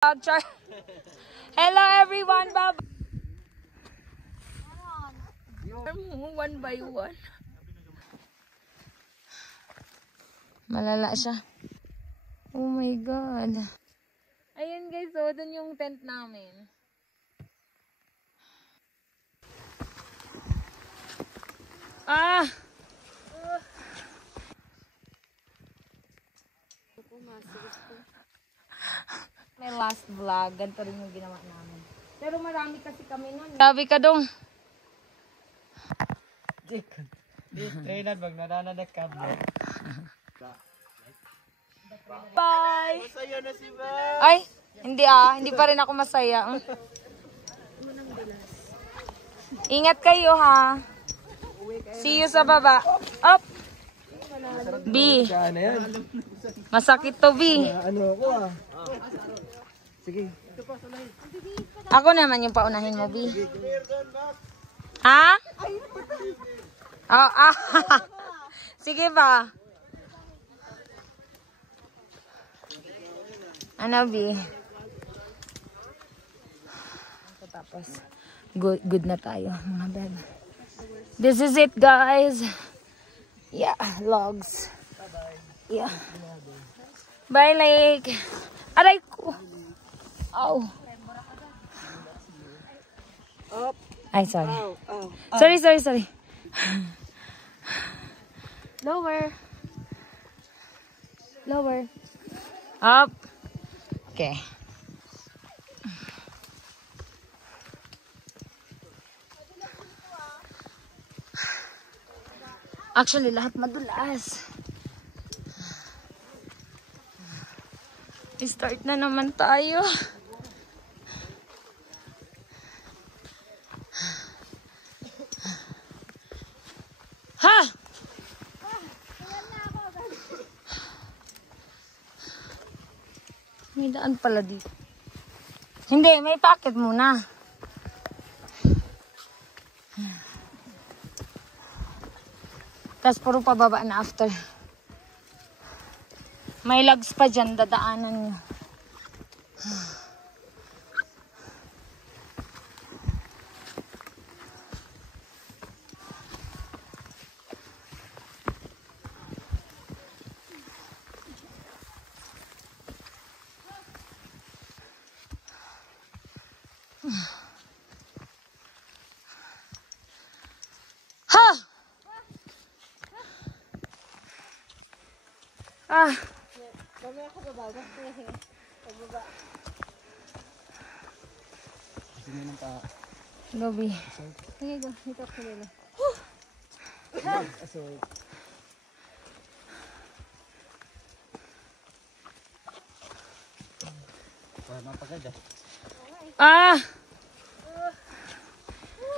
Hello everyone, bye-bye. One by one. Malala siya. Oh my God. Ayun guys, so dun yung tent namin. Ah! May last vlog, ganito rin yung ginawa namin. Pero marami kasi kami nun. Sabi ka dong. Trainan, magnanananak ka mo. Bye! Masaya na si Beth! Ay, hindi pa rin ako masaya. Ingat kayo ha. See you sa baba. Up! B. Masakit to B. Ano ako ah? Sige. Ako naman yung paunahin mo B. Ha? Ah. Sige ba? Ano B? Tapos good na tayo mga beb. This is it guys. Yeah, logs. Yeah. Bye Lake. Aray ko. Oh. Ay, sorry. Sorry. Lower. Up. Okay. Actually, lahat madulas. I-start na naman tayo. Ha! May daan pala dito. Hindi, may packet muna. Tapos puro pababa na after. May lags pa dyan, dadaanan nyo. Ha! Ah! Mamaya ako bababa. Pababa. Sige nang pa. Gabi. Sige, go. Dito ako nila. Assault. Mapaganda. Ah!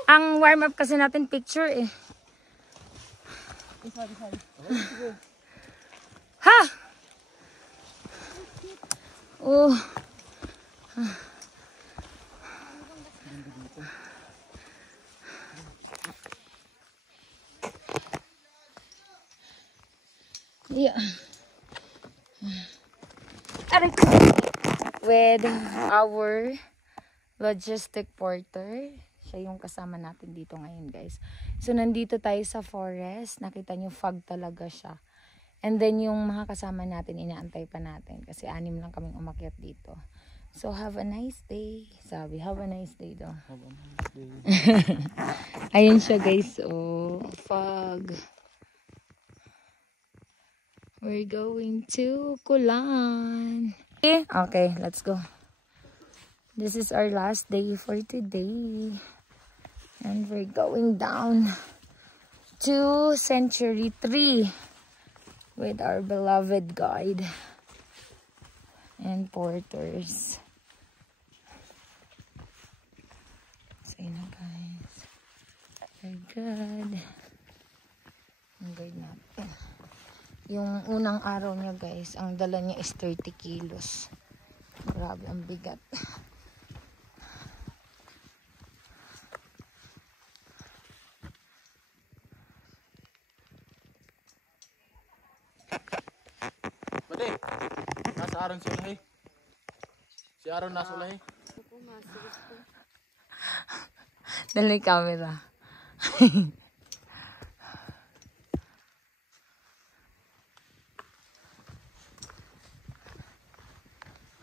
Ang warm up kasi natin picture eh. Sorry. Ha! Oh. Yeah. With our logistic porter. Siya yung kasama natin dito ngayon guys. So nandito tayo sa forest. Nakita nyo fog talaga siya. And then yung mga kasama natin inaantay pa natin. Kasi 6 lang kaming umakyat dito. So have a nice day. Sabi, have a nice day daw. Have a nice day. Ayun siya guys. Oh, fog. We're going to Kulan. Okay, let's go. This is our last day for today. And we're going down to Century 3 with our beloved guide and porters. So yun na guys. We're good. Ang guide natin. Yung unang araw niya guys, ang dala niya is 30 kilos. Grabe, ang bigat. Mali! Nasa aron sila eh. Si Aron na sulay. Dali camera.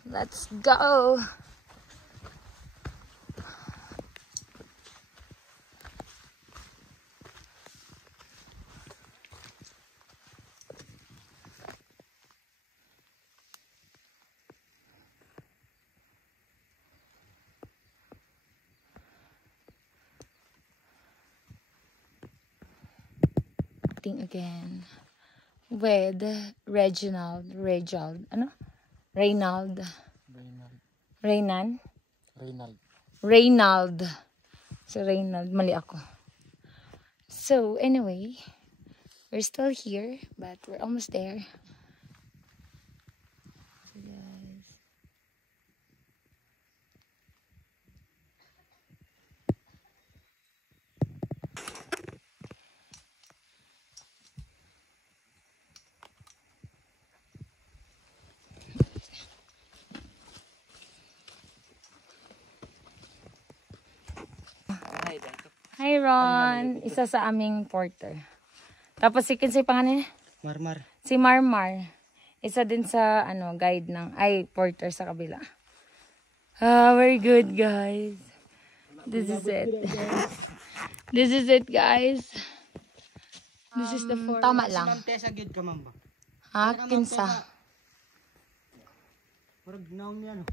Let's go. Again with Reginald, ano? Reynald. Si Reynald, mali ako. So, anyway, we're still here, but we're almost there. So, guys. Hi Ron, isa sa aming porter. Tapos si Kinsay pangalan niya? Marmar. Si Marmar. Isa din sa guide ng porter sa kabila. Very good guys. This is it. This is it guys. This is the forest. Tama lang. Ma'am Tessa gid ka ma'am ba? Ha? Kinsa? Murag naon niya no.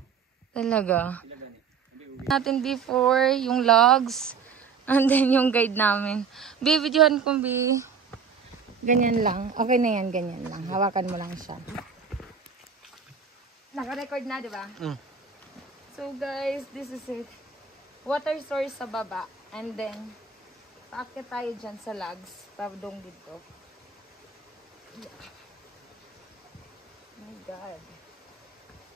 Talaga. Natin before yung logs. And then yung guide namin. Bi, videohan ko, Bi. Ganyan lang. Okay na yan, ganyan lang. Hawakan mo lang siya. Naka-record na, di ba? So guys, this is it. Water source sa baba. And then, paakit tayo dyan sa logs. Pabdong dito. My God.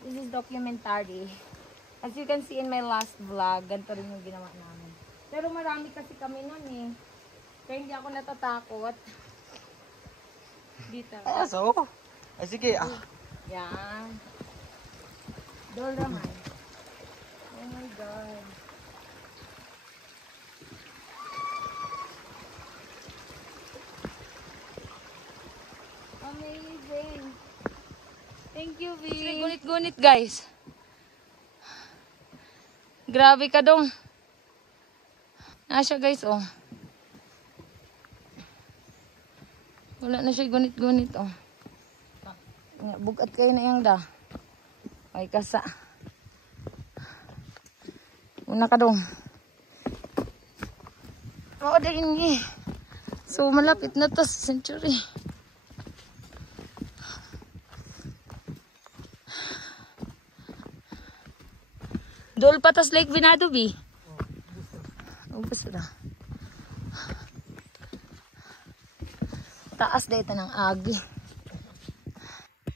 This is documentary. As you can see in my last vlog, ganito rin yung ginawa namin. Pero marami kasi kami nun eh. Kaya hindi ako natatakot. Dito. So? Sige Yan. Dol naman. Oh my God. Amazing. Thank you, V. Sige, gunit-gunit guys. Grabe ka dong. Siya guys, oh. Wala na siya gunit-gunit, oh. Bugat kayo na yung da. Ay, kasa. Una ka dong. Oo, din eh. So, malapit na to sa century. Dol patas Lake Venado, B. Ubus na. Taas dito ng agi.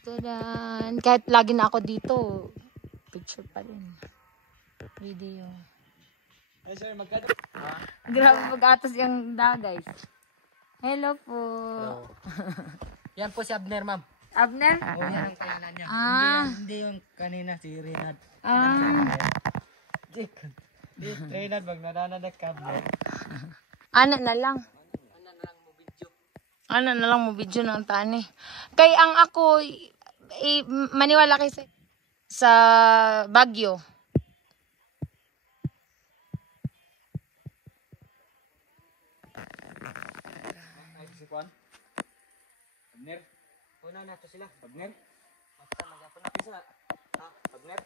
Tadan. Kahit lagi na ako dito, picture pa rin. Video. Ay sir, magkano? Grabe mag-atas yung da, guys. Hello po. Hello. Yan po si Abner, ma'am. Abner? Oo, yan ang kayanan niya. Hindi yung kanina si Reynald. Reynald, magnanananak ka, Abner. Ana na lang. Ana na lang mo video ng tani. Kay ang ako, maniwala kayo sa Baguio. Ay, si Juan? Abner? Una na to sila. Abner? Basta mag-apon na pisa. Ha? Abner?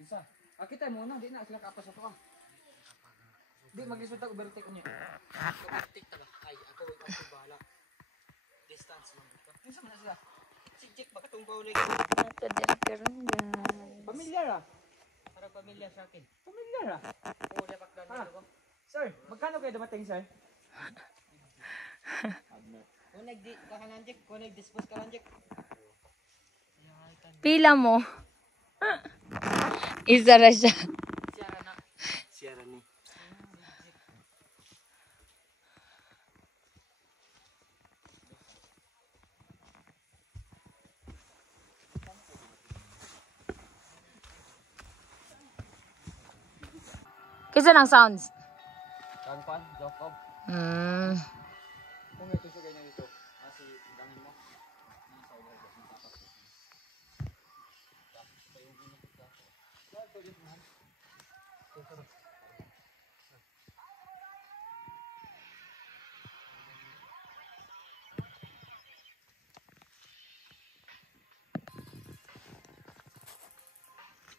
Pisa. Kita mo na, di na sila kapas ako ah. Di, mag-isulta ko overtake niya. Overtake taga. Ay, ako bahala. Distance lang dito. Minsan mo na sila. Si Jake, baka tungkaw ulit. Ito din karon guys. Pamilyar ah. Para pamilyar sa akin. Pamilyar ah. Oo, dapat ganito ko. Sir, magkano kayo dumating, sir? Kung nag-dispose kung nag-dispose ka lang, Jack. Pila mo? Isa na siya. Sierra ni. Kisa ng sounds? Kangpan, Jacob. Kung may tusugay niya dito, kasi dangin mo.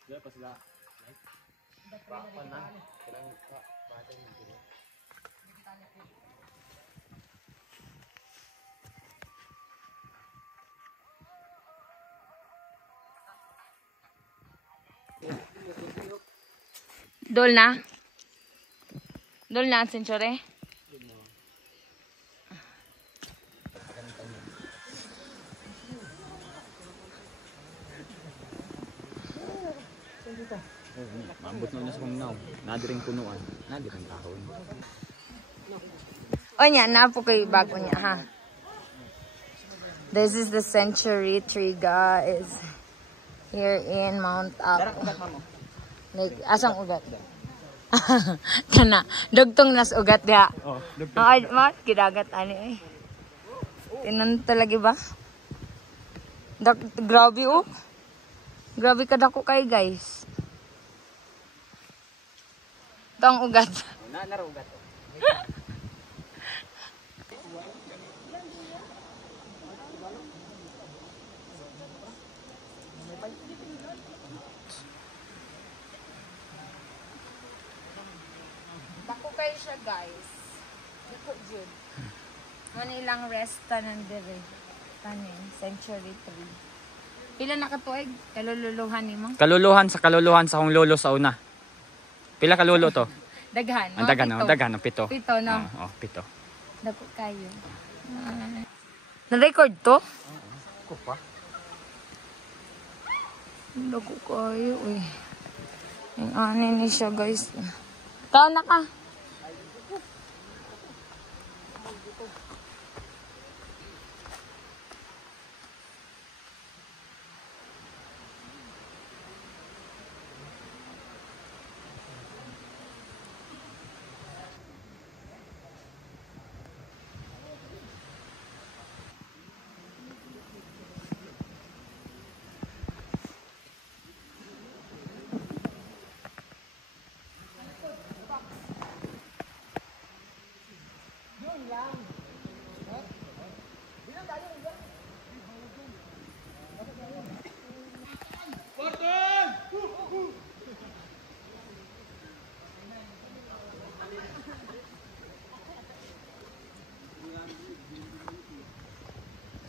Diyan pa sila. Bakpan na. Kailangan ka. Batay mo dito. Dol na? Dol na ang sensyore? Maambot na sa kuminaw. Nadiring punuan. Nadiring kahon. O niya, napo kayo bago niya, ha? This is the century tree, guys. Here in Mount Darang Apo. ugat mo. Like, asang ugat? Kana, dugtong nas ugat diha. Oh, Ay, mat, kidagat ani eh. Tinan talaga ba? Grabe oh. Grabe ka dako kay guys. Ito ang ugat. Narugat. Dako kayo siya guys. Dako jud. Manilang resta ng dire. Kanin, century 3. Pila na katuig? Kalululuhan ni mo? Kaluluhan sa kong lolo sa una. Pila kalulo to? Daghan. Ang dagan, no? Dagan, no? Pito. Pito, no? Oh, pito. Dako kayo. Na-record to? Ako pa. Dako kayo eh. Yung ani ni siya guys. Kao na ka.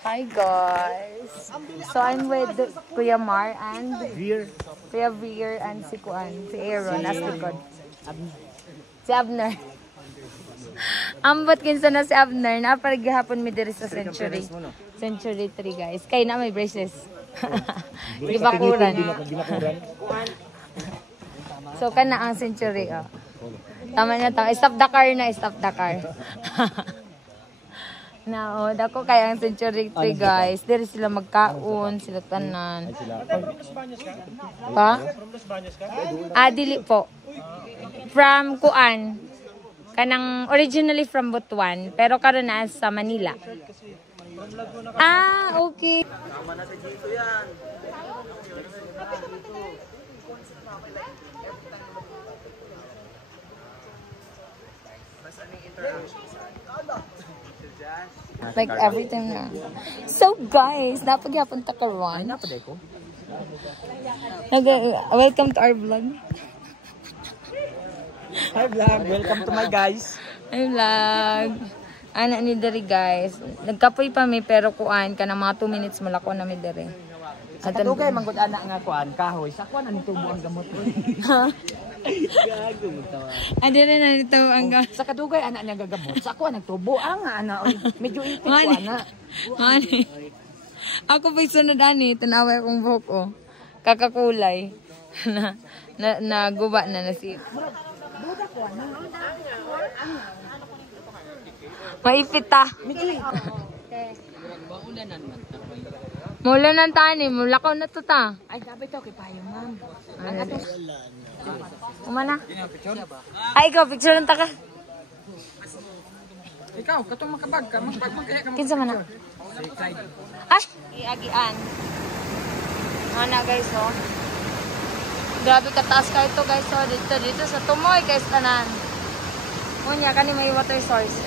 Hi guys. So I'm with Kuya Mar and Kuya Veer and si Kuan, si Aaron as likod. Si Abner. Ambot kinsa na si Abner, naparigihapon mi diri sa Century. Century 3 guys. Kay na may braces. Gibakuran. So kana ang Century oh. Tama na tama. Stop the car na, stop the car. Na, dako kaya ang Century 3 guys. Diri sila magkaon, sila tanan. Pa? Ah, dili po. From Kuan. Kanang originally from Butuan, pero karon na sa Manila. Ah, okay. Tama na si Gito yan. Like everything na. So guys, napagyapon ta karon. Napaday ko. Welcome to our vlog. Hi vlog, welcome to my guys. Hi vlog. Ana ni diri guys. Nagkapoy pa mi pero kuan ka na mga 2 minutes malako na mi diri. Sa kadugay manggod ana nga kuan kahoy. Sa kuan ani tubo ang gamot. Gago mo tawa. Adi na nito ang Sa kadugay ana niya gagamot. Sa kuan nagtubo ang ana oy. Medyo ipit ko ana. Mani. Ako pa sunod ani, tanawa akong buhok oh. Kakakulay. na guba na si. Maipit ta. Mula ng tani, mula ko na to ta. Ay, dapat to kay payo, ma'am. Humana. Hindi na picture. Ay, ikaw, picture lang ta ka. Ikaw, katong makabag ka. Makabag magkaya ka. Kinsa man na? Si Clyde. Ay! Iagian. Ana guys, oh. Grabe kataas ka ito guys, oh. Dito sa tumoy guys, tanan. Munya, kani may water source.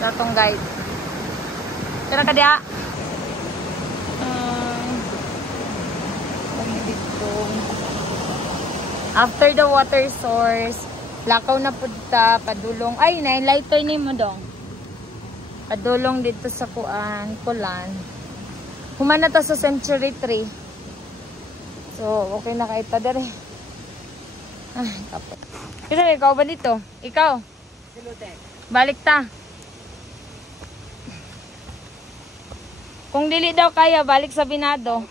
Datong guide. Tara ka diya. Dito. After the water source, lakaw na punta, padulong. Ay, na-lighter ni mo dong. Padulong dito sa kulan. Humana ta sa Century Tree. So, okay na kahit pa dere. Ay, kapot. Kaya ikaw ba dito? Ikaw? Balik ta. Kung dili daw kaya, balik sa Binado.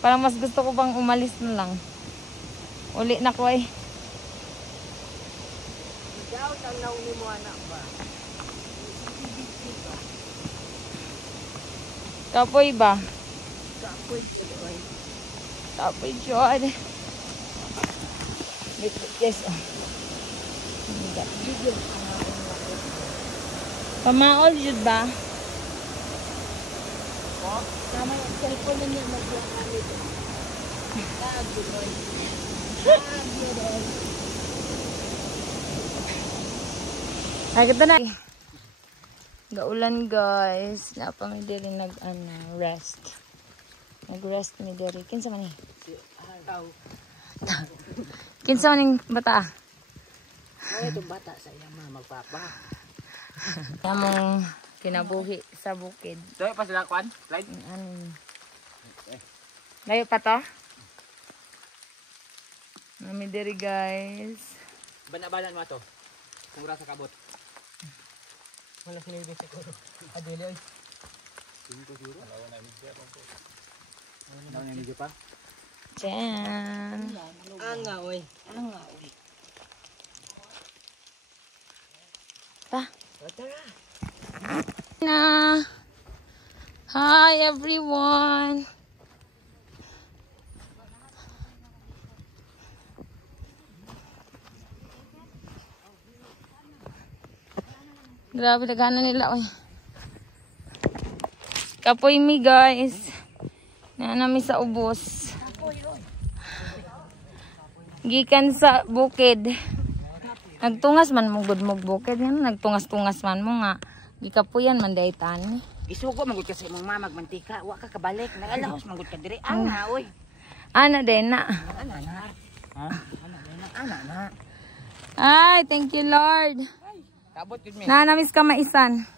Parang mas gusto ko bang umalis na lang. Uli na ko eh. Ikaw, tanaw ni mo anak ba? Kapoy ba? Kapoy dito ay. Kapoy dyan. Yes, oh. Pamaol yun ba? Tama yung cellphone na niya mag-iwan dito. Ay, kita na. Gaulan guys. Napa mi diri rest. Nag-rest mi diri. Kinsa man ni? Kinsa man ning bata? Ano itong bata sa iya magpapa? Among kinabuhi sa bukid. Doy pa sila kwan, Clyde. Layo pa to? Nami diri guys. Banabalan mo to. Kung rasa kabot. Wala sila yung siguro. Adili oy. Siguro. Alaw na medyo pa. Diyan. Anga oy. Pa. Na. Hi everyone. Grabe daghanan nila oy. Kapoy mi guys. Naanami sa ubos. Gikan sa bukid. Nagtungas man mo gud mog bukid yan. Nagtungas-tungas man mo nga. Gikapuyan man day tani. Isugo magud kasi mong mamag mantika, wa ka kabalik. Nagalahos magud ka diri. Anga oy. Ana din na. Ana na. Ha? Ana na. Ay, thank you Lord. Kabot yun mi. Naanamis ka maisan.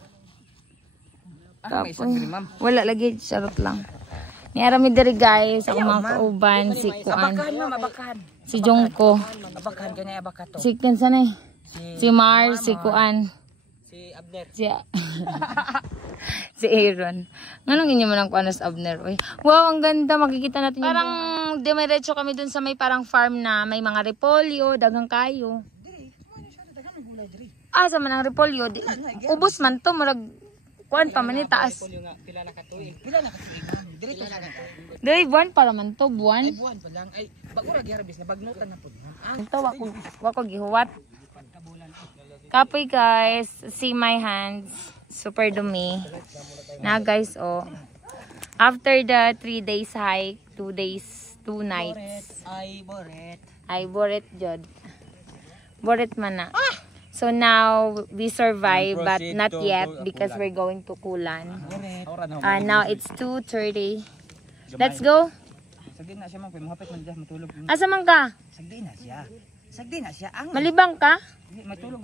May isang diri ma'am. Wala lagi, charot lang. Niarami diri guys, ako mga kauban, si Kuan, Abakan mo, abakan. si Jongko, Abakan ganay abakan to. si Kansanay, si Mar, si Kuan, Si Abner. si si Aaron. Nganong inyo man ang Kuanos Abner? Uy. Wow, ang ganda, makikita natin yung parang demiretso kami dun sa may parang farm na may mga repolyo, daghang kayo. Ah, sa man ang repolyo, ubos man to, murag Kuan pa man ni taas. Pila na katuig. Diri to sana. Dili buwan para man to, buwan. Ay buwan pa lang. Ay bago ra giharabis na bagnutan na pud. Ito, wako gihuwat. Kapoy guys, see my hands. Super dumi. Na guys, oh. After the 3 days hike, 2 days, 2 nights. Ay boret. Ay, boret jod. Boret man na. So now, we survive, but not yet because we're going to Kulan. Now, it's 2:30. Let's go. Sagdi na siya man kay mohapit man diha matulog. Asa man ka? Sagdi na siya. Sagdi na siya ang Malibang ka? matulog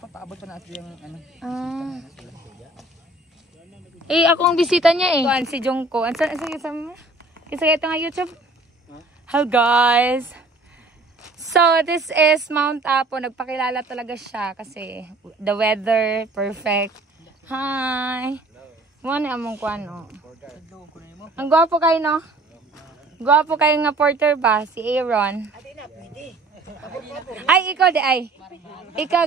pa paabot pa na ato yung ano. Ah. Eh, ako ang bisita niya eh. Kuan si Jongko. Sige, ito nga YouTube. Hello guys. So, this is Mount Apo. Nagpakilala talaga siya kasi the weather, perfect. Hi. Muna among kuan, no? Ang gwapo kayo, no? Gwapo kayo nga porter ba? Si Aaron. Ay, ikaw di ay. Ikaw.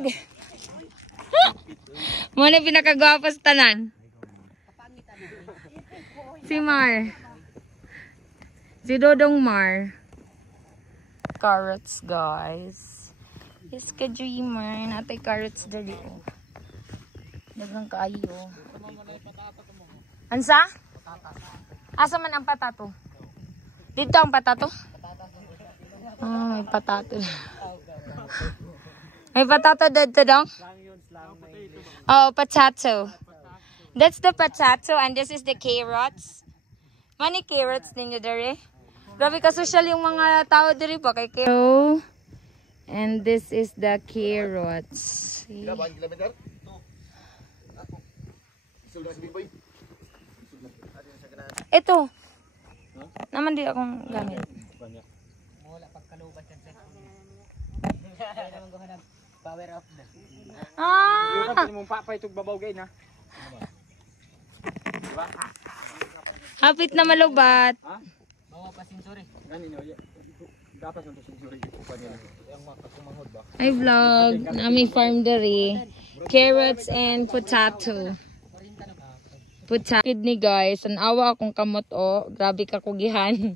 Muna pinakagwapo sa tanan. Si Mar. Si Dodong Mar. Carrots, guys. Yes, ka-dreamer. Natay carrots dali, oh. Dagang kaayo. Ansa? Asa man ang patato? Dito ang patato? Ah, may patato. May patato dito dong? Oh, potato. That's the potato and this is the carrots. Mani carrots ninyo dere? Grabe ka social yung mga tao dere pa kay carrots. And this is the carrots. See? Ito. Naman di akong gamit. Wala pagkalubat yan sa kaya naman guhanap power of the. Ah! Yung mong papa itong babaw gay na. Diba? Hapit na malubat. Ha? Bawa pa sensori. Gani no. Dapat yung sensori ipupan nila. Yang makakumangod ba? Ay vlog. Nami farm dere. Carrots and potato. Potato. Ni guys. Ang awa akong kamot o. Grabe ka kugihan.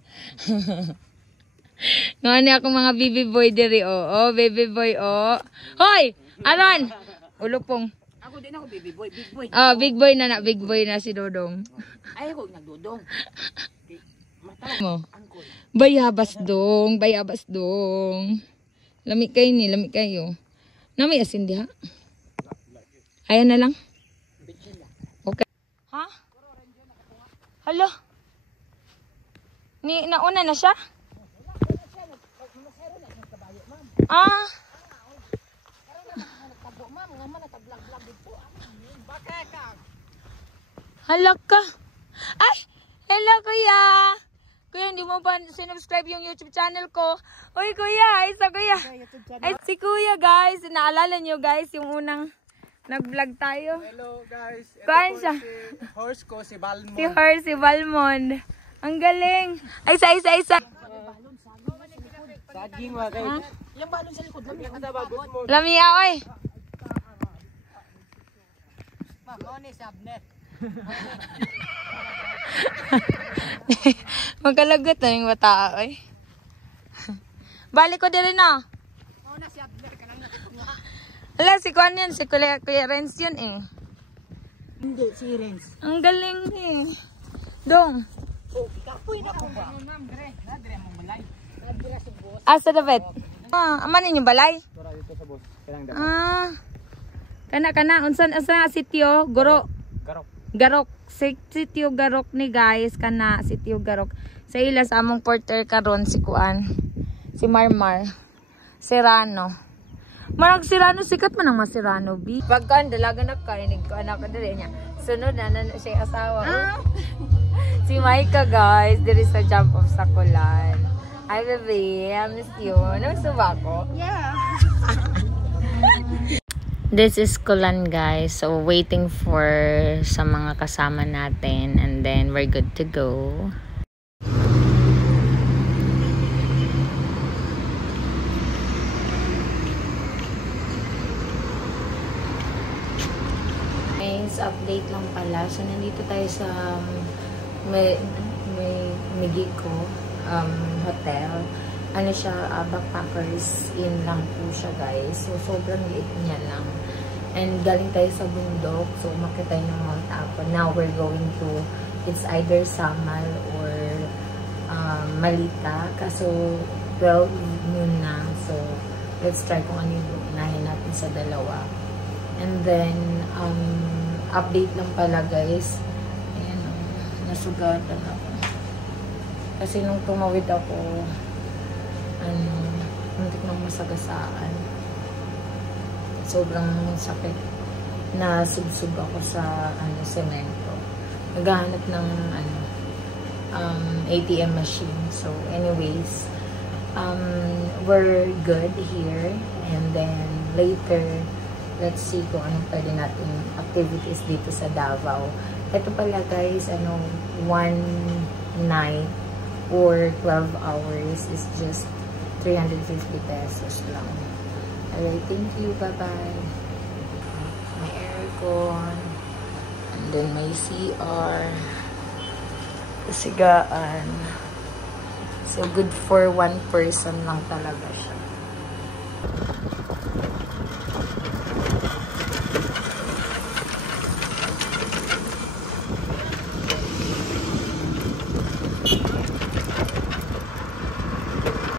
Ngani akong mga baby boy dere o. Oh, baby boy o. Hoy! Aron! Ulupong. Ako din ako baby boy, big boy. Oh, big boy na big boy na si Dodong. Ay ako nagdudong. Mo. Bayabas dong, bayabas dong. Lami kayo ni, lami kayo. Nami asin diha. Ayan na lang. Okay. Ha? Hala. Ni nauna na siya? Ah. Hala ka. Ay! Hello, kuya! Kuya, hindi mo ba sinubscribe yung YouTube channel ko? Uy, kuya! Isa, kuya! Ay, si kuya, guys. Naalala nyo, guys, yung unang nag-vlog tayo. Hello guys. Kuhaan siya. Si horse ko, si Balmon. Si Her, si Balmond. Ang galing. Ay, isa. Saging wa kay. Yung balon sa likod lami. Ada ba good mo? Lamia, oy! Mao ni sabnet. Magkalagot na yung bata, oy. Balik ko din na. Mao na sabnet kanang nakitunga. Ala, si Kuan yan. Si Kuya Renz yun eh. Hindi si Renz. Ang galing eh. Dong. Oh, kapoy na ko ba? Ma'am, dire mo balay. Dire sa boss. Asa David? Ah, amanin yung balay? Tora dito sa boss. Kanang dapat. Ah. Kana. Unsan asa sitio? Goro. Garok. Garok. Sitio Garok ni guys. Kana sitio Garok. Sa ila sa among porter karon si Kuan. Si Marmar. Serrano. Marag Serrano, sikat man ang Serrano, B. Pagkaan, dalaga na karinig ko, anak ko dali niya. Sunod na siya asawa. Oh. Si Maika, guys, there is a jump off sa Kulan. Hi, baby. I miss you. Nagsuba ko? Yeah. This is Kulan, guys. So, waiting for sa mga kasama natin. And then, we're good to go. Update lang pala. So, nandito tayo sa Megiko hotel. Ano siya, backpackers in lang po siya, guys. So, sobrang liit niya lang. And galing tayo sa bundok. So, umakyat tayo ng Mount Apo. Now, we're going to, it's either Samal or Malita. Kaso, 12 noon na. So, let's try kung ano yung unahin natin sa dalawa. And then, update lang pala, guys. Ayan, nasugatan ako. Kasi nung tumawid ako, muntik nang masagasaan. Sobrang sakit. Nasubsub ako sa, semento. Naghahanap ng, ATM machine. So, anyways, we're good here. And then, later, let's see kung anong pwede natin activities dito sa Davao. Ito pala, guys, one night or 12 hours is just 350 pesos lang. Alright, thank you. Bye-bye. May aircon. And then may CR. Sigaan. So, good for one person lang talaga siya.